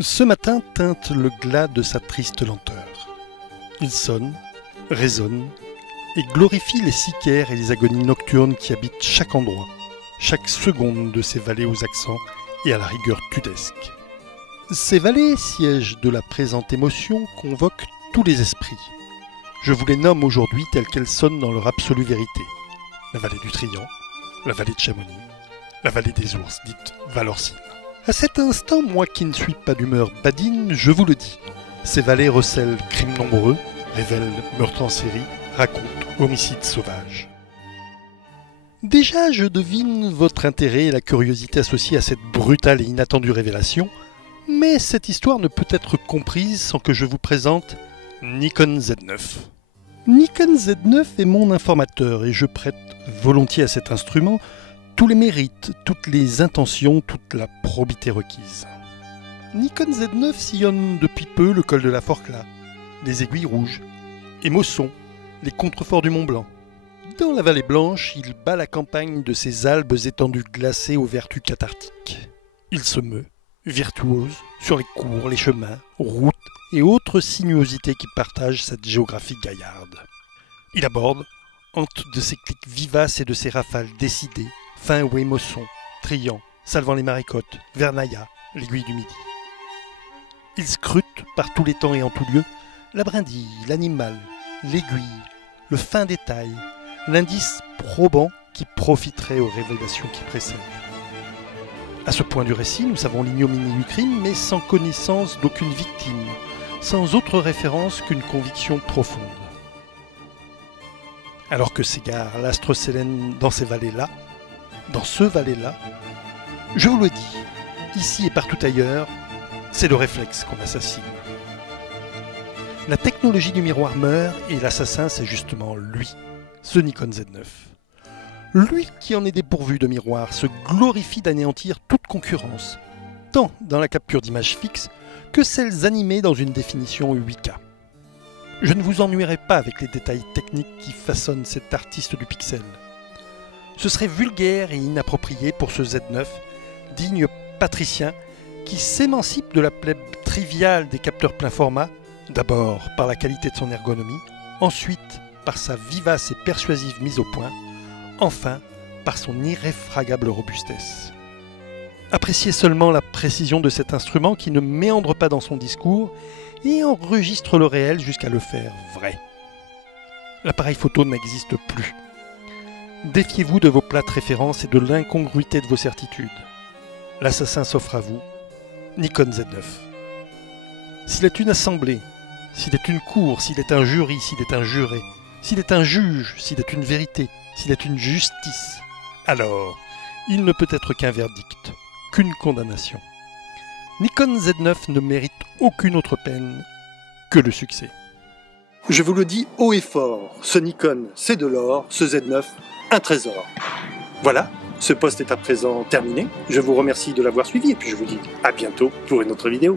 Ce matin teinte le glas de sa triste lenteur. Il sonne, résonne et glorifie les sicaires et les agonies nocturnes qui habitent chaque endroit, chaque seconde de ces vallées aux accents et à la rigueur tudesque. Ces vallées, sièges de la présente émotion, convoquent tous les esprits. Je vous les nomme aujourd'hui telles qu'elles sonnent dans leur absolue vérité. La vallée du Trian, la vallée de Chamonix, la vallée des ours, dite Valorcine. À cet instant, moi qui ne suis pas d'humeur badine, je vous le dis. Ces vallées recèlent crimes nombreux, révèlent meurtres en série, racontent homicides sauvages. Déjà, je devine votre intérêt et la curiosité associée à cette brutale et inattendue révélation, mais cette histoire ne peut être comprise sans que je vous présente Nikon Z9. Nikon Z9 est mon informateur et je prête volontiers à cet instrument tous les mérites, toutes les intentions, toute la probité requise. Nikon Z9 sillonne depuis peu le col de la Forclaz, les Aiguilles Rouges, Émosson, les contreforts du Mont Blanc. Dans la vallée blanche, il bat la campagne de ces Alpes étendues glacées aux vertus cathartiques. Il se meut, virtuose, sur les cours, les chemins, routes et autres sinuosités qui partagent cette géographie gaillarde. Il aborde, hante de ses clics vivaces et de ses rafales décidées, fin ou Émosson, Trian, Salvant les Marécottes, Vernaya, l'Aiguille du Midi. Il scrute, par tous les temps et en tout lieu, la brindille, l'animal, l'aiguille, le fin détail, l'indice probant qui profiterait aux révélations qui précèdent. À ce point du récit, nous savons l'ignominie du crime, mais sans connaissance d'aucune victime, sans autre référence qu'une conviction profonde. Alors que s'égare l'astre Sélène dans ces vallées-là, dans ce vallée-là, je vous le dis, ici et partout ailleurs, c'est le réflexe qu'on assassine. La technologie du miroir meurt et l'assassin, c'est justement lui, ce Nikon Z9. Lui qui en est dépourvu de miroir se glorifie d'anéantir toute concurrence, tant dans la capture d'images fixes que celles animées dans une définition 8K. Je ne vous ennuierai pas avec les détails techniques qui façonnent cet artiste du pixel. Ce serait vulgaire et inapproprié pour ce Z9, digne patricien, qui s'émancipe de la plèbe triviale des capteurs plein format, d'abord par la qualité de son ergonomie, ensuite par sa vivace et persuasive mise au point, enfin par son irréfragable robustesse. Appréciez seulement la précision de cet instrument qui ne méandre pas dans son discours et enregistre le réel jusqu'à le faire vrai. L'appareil photo n'existe plus. Défiez-vous de vos plates références et de l'incongruité de vos certitudes. L'assassin s'offre à vous, Nikon Z9. S'il est une assemblée, s'il est une cour, s'il est un jury, s'il est un juré, s'il est un juge, s'il est une vérité, s'il est une justice, alors il ne peut être qu'un verdict, qu'une condamnation. Nikon Z9 ne mérite aucune autre peine que le succès. Je vous le dis haut et fort, ce Nikon, c'est de l'or, ce Z9, un trésor. Voilà, ce post est à présent terminé. Je vous remercie de l'avoir suivi et puis je vous dis à bientôt pour une autre vidéo.